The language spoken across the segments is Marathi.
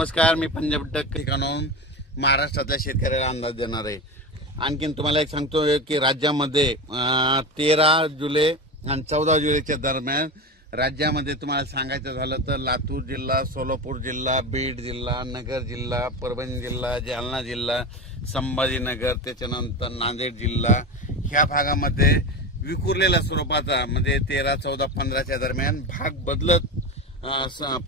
नमस्कार, मी पंजाब डक ठिकाणून महाराष्ट्रातल्या शेतकऱ्याला अंदाज देणार आहे। आणखीन तुम्हाला एक सांगतो की राज्यामध्ये 13 जुलै आणि 14 जुलैच्या दरम्यान राज्यामध्ये तुम्हाला सांगायचं झालं तर लातूर जिल्हा, सोलापूर जिल्हा, बीड जिल्हा, नगर जिल्हा, परभणी जिल्हा, जालना जिल्हा, संभाजीनगर, त्याच्यानंतर नांदेड जिल्हा ह्या भागामध्ये विखुरलेल्या स्वरूपाचा म्हणजे 13, 14, 15च्या दरम्यान भाग बदलत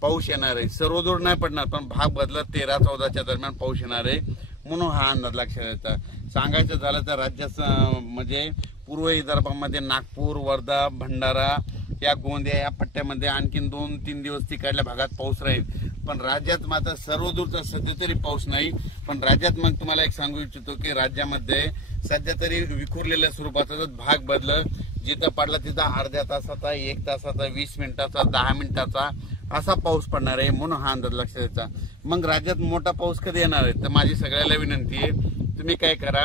पाऊस येणार आहे। सर्वदूर नाही पडणार पण भाग बदलत 13, 14च्या दरम्यान पाऊस येणार आहे म्हणून हा अंदाज लक्षात येतो। सांगायचं झालं तर राज्यात म्हणजे पूर्व विदर्भामध्ये नागपूर, वर्धा, भंडारा या गोंदिया या पट्ट्यामध्ये आणखीन 2-3 दिवस तिकडल्या भागात पाऊस राहील। पण राज्यात मात्र सर्वदूरचा सध्या तरी पाऊस नाही। पण राज्यात मग तुम्हाला एक सांगू इच्छितो की राज्यामध्ये सध्या तरी विखुरलेल्या स्वरूपाचा भाग बदल जिथं पडला तिथं अर्ध्या तासाचा, 1 तासाचा, 20 मिनिटाचा, 10 मिनिटाचा असा पाऊस पडणार आहे म्हणून हा अंदाज लक्षात यायचा। मग राज्यात मोठा पाऊस कधी येणार आहे तर माझी सगळ्याला विनंती आहे, तुम्ही काय करा,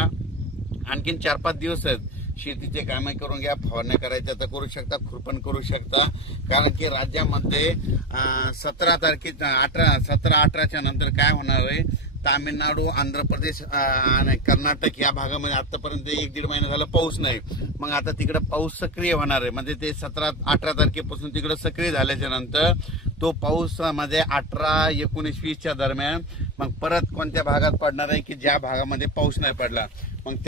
आणखीन 4-5 दिवस आहेत, शेतीचे कामे करून घ्या, फवारण्या करायच्या तर करू शकता, खुरपण करू शकता। कारण की राज्यामध्ये 17-18च्या नंतर काय होणार आहे, तामिळनाडू, आंध्र प्रदेश आणि कर्नाटक या भागामध्ये आतापर्यंत 1-1.5 महिना झाला पाऊस नाही। मग आता तिकडे पाऊस सक्रिय होणार आहे, म्हणजे ते 17-18 तारखेपासून तिकडे सक्रिय झाल्याच्या नंतर तो पाऊस मध्ये 18, 19, 20च्या दरम्यान मग परत कोणत्या भागात पडणार आहे की ज्या भागामध्ये पाऊस नाही पडला। मग